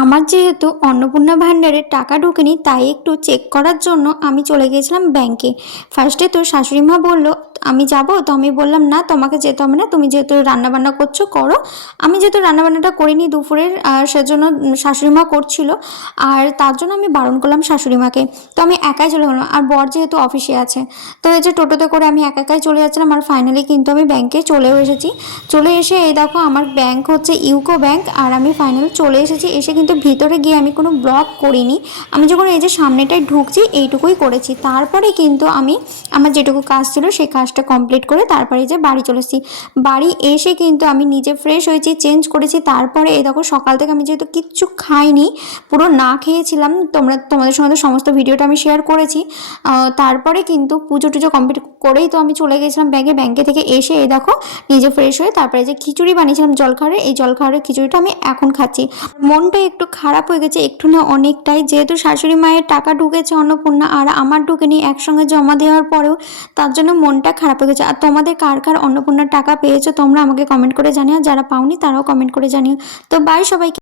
আমার যেহেতু অন্নপূর্ণা ভান্ডারের টাকা ঢোকেনি তাই একটু চেক করার জন্য আমি চলে গিয়েছিলাম ব্যাংকে। ফার্স্টে তো শাশুড়ি মা বলল আমি যাব, তো আমি বললাম না তোমাকে যেতে হবে না, তুমি যেহেতু রান্নাবান্না করছো করো। আমি যেহেতু রান্নাবান্নাটা করিনি দুপুরের, আর সেজন্য শাশুড়ি মা করছিল, আর তার জন্য আমি বারণ করলাম শাশুড়ি মাকে। তো আমি একাই চলে গেলাম, আর বর যেহেতু অফিসে আছে, তো এই যে টোটোতে করে আমি একা একাই চলে যাচ্ছিলাম, আর ফাইনালি কিন্তু আমি ব্যাংকে চলেও এসেছি। চলে এসে এই দেখো আমার ব্যাংক হচ্ছে ইউকো ব্যাংক, আর আমি ফাইনাল চলে এসেছি। এসে কিন্তু ভিতরে গিয়ে আমি কোনো ব্লগ করিনি, আমি যখন এই যে সামনেটায় ঢুকছি এইটুকুই করেছি। তারপরে কিন্তু আমি আমার যেটুকু কাজ ছিল সেই কাজটা কমপ্লিট করে তারপরে যে বাড়ি চলে এসেছি। বাড়ি এসে কিন্তু আমি নিজে ফ্রেশ হয়েছি, চেঞ্জ করেছি। তারপরে এই দেখো সকাল থেকে আমি যেহেতু কিচ্ছু খাইনি, পুরো না খেয়েছিলাম, তোমাদের সঙ্গে তো সমস্ত ভিডিওটা আমি শেয়ার করেছি। তারপরে কিন্তু পুজো টুজো কমপ্লিট করেই তো আমি চলে গেছিলাম ব্যাংকে থেকে এসে এই দেখো নিজে ফ্রেশ হয়ে তারপরে যে খিচুড়ি বানিয়েছিলাম জলখাবারে, এই জলখাবারের খিচুড়িটা আমি এখন খাচ্ছি। মনটা একটু খারাপ হয়ে গেছে, একটু না অনেকটাই, যেহেতু শাশুড়ি মায়ের টাকা ঢুকেছে অন্নপূর্ণা আর আমার ঢুকেনি একসঙ্গে জমা দেওয়ার পরেও, তার জন্য মনটা খারাপ হয়ে গেছে। আর তোমাদের কার কার অন্নপূর্ণার টাকা পেয়েছো তোমরা আমাকে কমেন্ট করে জানিও, যারা পাওনি তারাও কমেন্ট করে জানিও। তো বাই সবাইকে।